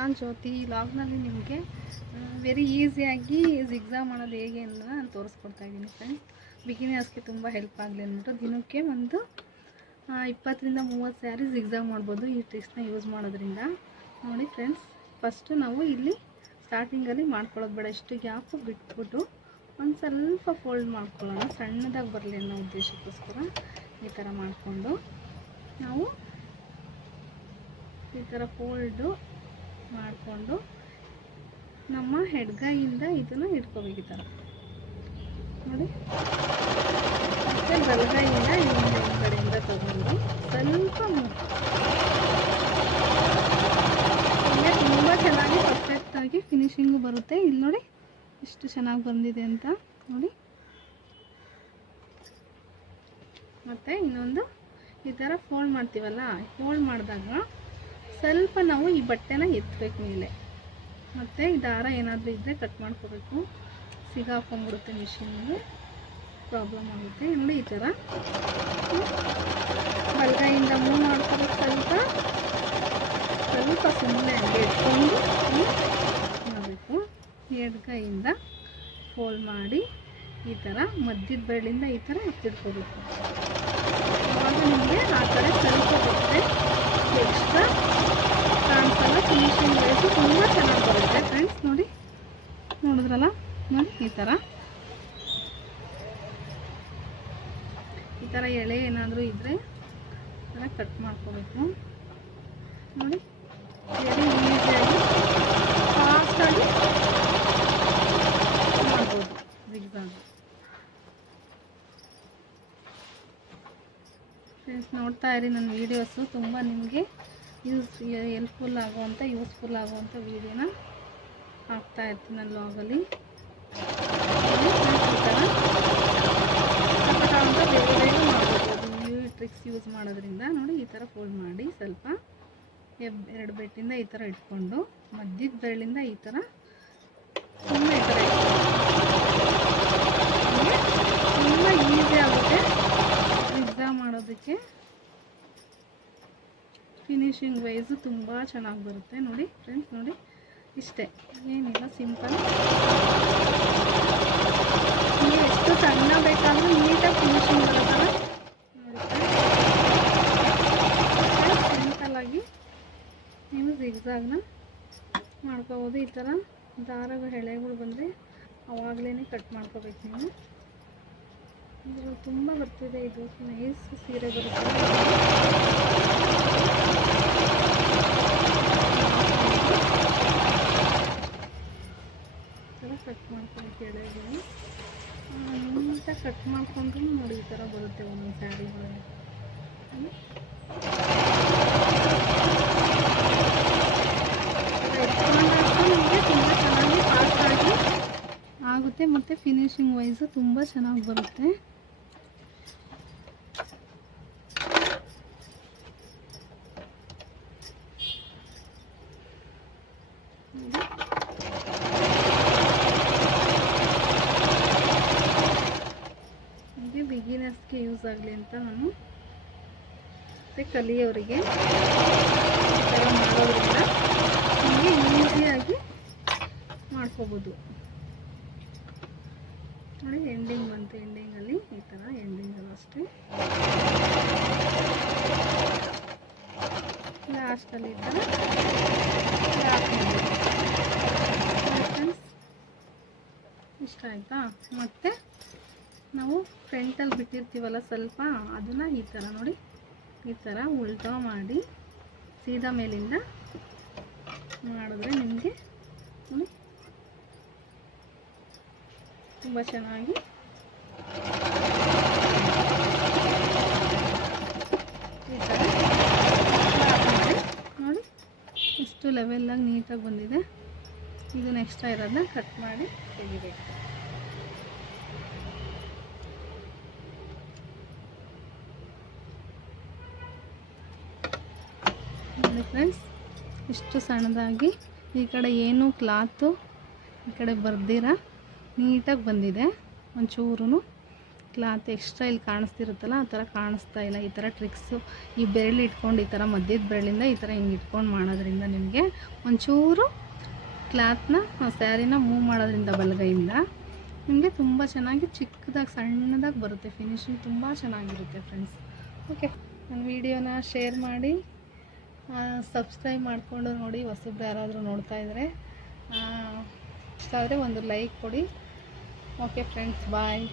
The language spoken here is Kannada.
ನಾನು ಜ್ಯೋತಿ ಲಾಗ್ನಲ್ಲಿ ನಿಮಗೆ ವೆರಿ ಈಸಿಯಾಗಿ ಎಕ್ಸಾಮ್ ಮಾಡೋದು ಹೇಗೆ ಅಂತ ನಾನು ತೋರಿಸ್ಕೊಡ್ತಾ ಇದ್ದೀನಿ ಫ್ರೆಂಡ್ಸ್ ಬಿಗಿನರ್ಸ್ಗೆ ತುಂಬ ಹೆಲ್ಪ್ ಆಗಲಿ ಅಂದ್ಬಿಟ್ಟು ದಿನಕ್ಕೆ ಒಂದು ಇಪ್ಪತ್ತರಿಂದ ಮೂವತ್ತು ಸ್ಯಾರಿ ಎಕ್ಸಾಮ್ ಮಾಡ್ಬೋದು ಈ ಟ್ರಿಕ್ಸ್ನ ಯೂಸ್ ಮಾಡೋದ್ರಿಂದ. ನೋಡಿ ಫ್ರೆಂಡ್ಸ್ ಫಸ್ಟು ನಾವು ಇಲ್ಲಿ ಸ್ಟಾರ್ಟಿಂಗಲ್ಲಿ ಮಾಡ್ಕೊಳ್ಳೋದು ಬೇಡ. ಇಷ್ಟು ಗ್ಯಾಪು ಬಿಟ್ಬಿಟ್ಟು ಒಂದು ಸ್ವಲ್ಪ ಫೋಲ್ಡ್ ಮಾಡ್ಕೊಳ್ಳೋಣ. ಸಣ್ಣದಾಗಿ ಬರಲಿ ಅನ್ನೋ ಉದ್ದೇಶಕ್ಕೋಸ್ಕರ ಈ ಥರ ಮಾಡಿಕೊಂಡು ನಾವು ಈ ಥರ ಫೋಲ್ಡು ಮಾಡಿಕೊಂಡು ನಮ್ಮ ಹೆಡ್ಗೈಯಿಂದ ಇದನ್ನು ಇಟ್ಕೋಬೇಕು ಈ ಥರ ನೋಡಿ. ಮತ್ತು ಬಲಗೈಯಿಂದ ಇನ್ನೊಂದು ಕಡೆಯಿಂದ ತಗೊಂಡು ಸ್ವಲ್ಪ ಇಲ್ಲೇ ತುಂಬ ಚೆನ್ನಾಗಿ ಪರ್ಫೆಕ್ಟಾಗಿ ಫಿನಿಶಿಂಗು ಬರುತ್ತೆ. ಇಲ್ಲಿ ನೋಡಿ ಎಷ್ಟು ಚೆನ್ನಾಗಿ ಬಂದಿದೆ ಅಂತ. ನೋಡಿ. ಮತ್ತು ಇನ್ನೊಂದು ಈ ಥರ ಫೋಲ್ಡ್ ಮಾಡ್ತೀವಲ್ಲ ಫೋಲ್ಡ್ ಮಾಡಿದಾಗ ಸ್ವಲ್ಪ ನಾವು ಈ ಬಟ್ಟೆನ ಎತ್ತಬೇಕು ಮೇಲೆ. ಮತ್ತು ದಾರ ಏನಾದರೂ ಇದ್ದರೆ ಕಟ್ ಮಾಡ್ಕೋಬೇಕು. ಸಿಗಾಕೊಂಡ್ಬಿಡುತ್ತೆ ಮಿಷಿನ್ಗೆ ಪ್ರಾಬ್ಲಮ್ ಆಗುತ್ತೆ. ನೋಡಿ ಈ ಥರ ಬಲಗೈಯಿಂದ ಮೂವ್ ಮಾಡ್ಕೋಬೇಕು ಸ್ವಲ್ಪ. ಸ್ವಲ್ಪ ಸುಮ್ಮನೆ ಹಂಗೆ ಇಟ್ಕೊಂಡು ಮಾಡಬೇಕು. ಎಡ್ಗೈಯಿಂದ ಫೋಲ್ಡ್ ಮಾಡಿ ಈ ಥರ ಮಧ್ಯದ ಬೆರಳಿಂದ ಈ ಥರ ಎತ್ತಿಡ್ಕೋಬೇಕು ಆವಾಗ ನಿಮಗೆ ಆ ಕಡೆ ಸ್ವಲ್ಪ ಬರುತ್ತೆ ಎಕ್ಸ್ಟ್ರಾ ಕಾಣಿಸಲ್ಲ ಫಿನಿಷಿಂಗ್ ವೈಸು ತುಂಬ ಚೆನ್ನಾಗಿ ಬರುತ್ತೆ. ಫ್ರೆಂಡ್ಸ್ ನೋಡಿ, ನೋಡಿದ್ರಲ್ಲ? ನೋಡಿ, ಈ ಥರ ಈ ಥರ ಎಳೆ ಏನಾದರೂ ಇದ್ದರೆ ಕಟ್ ಮಾಡ್ಕೋಬೇಕು. ನೋಡಿ ವೆರಿ ಈಸಿಯಾಗಿ ಫಾಸ್ಟಾಗಿ ಮಾಡ್ಬೋದು ಜಿಗ್ಜಾಗ್ ಫ್ರೆಂಡ್ಸ್ ನೋಡ್ತಾ ಇರಿ ನನ್ನ ವೀಡಿಯೋಸು ತುಂಬ ನಿಮಗೆ ಯೂಸ್ ಹೆಲ್ಪ್ಫುಲ್ ಆಗುವಂಥ ಯೂಸ್ಫುಲ್ ಆಗುವಂಥ ವೀಡಿಯೋನ ಹಾಕ್ತಾ ಇರ್ತೀನಿ ನನ್ನ ಲಾಗಲ್ಲಿ ಟ್ರಿಕ್ಸ್ ಯೂಸ್ ಮಾಡೋದ್ರಿಂದ ನೋಡಿ ಈ ಥರ ಫೋಲ್ಡ್ ಮಾಡಿ ಸ್ವಲ್ಪ ಎರಡು ಬೆಟ್ಟಿಂದ ಈ ಥರ ಇಟ್ಕೊಂಡು ಮಧ್ಯದ ಬೆರಳಿಂದ ಈ ಥರ ಸುಮ್ಮನೆ ಈಸಿ ಆಗುತ್ತೆ ಪಿಜ್ಜಾ ಫಿನಿಷಿಂಗ್ ವೈಸು ತುಂಬ ಚೆನ್ನಾಗಿ ಬರುತ್ತೆ ನೋಡಿ ಫ್ರೆಂಡ್ಸ್ ನೋಡಿ. ಇಷ್ಟೇ, ಏನಿಲ್ಲ ಸಿಂಪಲ್ ನೀವು ಎಷ್ಟು ಸಣ್ಣ ಬೇಕಾದರೂ ನೀಟಾಗಿ ಫಿನಿಶಿಂಗ್ ಬರೋ ಥರ ಸಿಂಪಲ್ಲಾಗಿ ನೀವು ಜಿಗ್ಜಾಗ್ನ ಮಾಡ್ಕೋಬೋದು. ಈ ಥರ ದಾರಗಳು ಎಳೆಗಳು ಬಂದರೆ ಅವಾಗಲೇ ಕಟ್ ಮಾಡ್ಕೋಬೇಕು ನೀವು. ಇದ್ರಲ್ಲಿ ತುಂಬ ಬರ್ತಿದೆ. ಇದು ನೈಸ್ ಸೀರೆ ಬರುತ್ತೆ. ಕಟ್ ಮಾಡ್ಕೊಂಡು ಕೇಳಿದ್ದೀನಿ ನೀಟಾಗಿ ಕಟ್ ಮಾಡ್ಕೊಂಡ್ರೂ ನೋಡಿ ಈ ಥರ ಬರುತ್ತೆ ಒಂದೊಂದು ಸ್ಯಾರಿಗಳಲ್ಲಿ ಆಗುತ್ತೆ ಮತ್ತು ಫಿನಿಶಿಂಗ್ ವೈಸು ತುಂಬ ಚೆನ್ನಾಗಿ ಬರುತ್ತೆ ಇದು ಬಿಗಿನರ್ಸ್ಗೆ ಯೂಸ್ ಆಗಲಿ ಅಂತ ನಾನು ಮತ್ತು ಕಲಿಯೋರಿಗೆ ಈ ಥರ ಮಾಡೋದ್ರಿಂದ ನಮಗೆ ಈಸಿಯಾಗಿ ಮಾಡ್ಕೋಬೋದು. ನೋಡಿ ಎಂಡಿಂಗ್ ಬಂತು. ಎಂಡಿಂಗಲ್ಲಿ ಈ ಥರ ಎಂಡಿಂಗಲ್ಲಿ ಅಷ್ಟೇ. ಲಾಸ್ಟಲ್ಲಿ ಈ ಥರ ಫ್ರೆಂಡ್ಸ್ ಇಷ್ಟ ಆಯಿತಾ? ಮತ್ತು? ನಾವು ಫ್ರಂಟಲ್ಲಿ ಬಿಟ್ಟಿರ್ತೀವಲ್ಲ ಸ್ವಲ್ಪ ಅದನ್ನು ಈ ಥರ ನೋಡಿ, ಈ ಥರ ಉಲ್ಟಾ ಮಾಡಿ ಸೀದಾ ಮೇಲಿಂದ ಮಾಡಿದ್ರೆ ನಿಮಗೆ ತುಂಬ ಚೆನ್ನಾಗಿ ಈ ಥರ ನೋಡಿ ಇಷ್ಟು ಲೆವೆಲ್ಲಾಗಿ ನೀಟಾಗಿ ಬಂದಿದೆ. ಇದು ಎಕ್ಸ್ಟ್ರಾ ಇರೋದನ್ನ ಕಟ್ ಮಾಡಿ ತೆಗಿಬೇಕು. ನೋಡಿ ಫ್ರೆಂಡ್ಸ್ ಇಷ್ಟು ಸಣ್ಣದಾಗಿ ಈ ಕಡೆ ಏನು ಕ್ಲಾತು ಈ ಕಡೆ ಬರ್ದಿರ, ನೀಟಾಗಿ ಬಂದಿದೆ. ಒಂಚೂರು ಕ್ಲಾತ್ ಎಕ್ಸ್ಟ್ರಾ ಇಲ್ಲಿ ಕಾಣಿಸ್ತಿರುತ್ತಲ್ಲ, ಆ ಥರ ಕಾಣಿಸ್ತಾ ಇಲ್ಲ. ಈ ಥರ ಟ್ರಿಕ್ಸು ಈ ಬೆರಳು ಇಟ್ಕೊಂಡು ಈ ಥರ ಮಧ್ಯದ ಬೆರಳಿಂದ ಈ ಥರ ಹಿಂಗೆ ಇಟ್ಕೊಂಡು ಮಾಡೋದ್ರಿಂದ ನಿಮಗೆ ಒಂಚೂರು ಕ್ಲಾತ್ನ ಸ್ಯಾರಿನ ಮೂವ್ ಮಾಡೋದ್ರಿಂದ ಬಲಗೈಯಿಂದ ನಿಮಗೆ ತುಂಬ ಚೆನ್ನಾಗಿ ಚಿಕ್ಕದಾಗಿ ಸಣ್ಣದಾಗಿ ಬರುತ್ತೆ. ಫಿನಿಶಿಂಗ್ ತುಂಬ ಚೆನ್ನಾಗಿರುತ್ತೆ ಫ್ರೆಂಡ್ಸ್ ಓಕೆ ನನ್ನ ವೀಡಿಯೋನ ಶೇರ್ ಮಾಡಿ. ಸಬ್ಸ್ಕ್ರೈಬ್ ಮಾಡಿಕೊಂಡು ನೋಡಿ, ಹೊಸಬ್ರು ಯಾರಾದರೂ ನೋಡ್ತಾ ಇದ್ದರೆ ಇಷ್ಟ ಆದರೆ ಒಂದು ಲೈಕ್ ಕೊಡಿ. Okay friends bye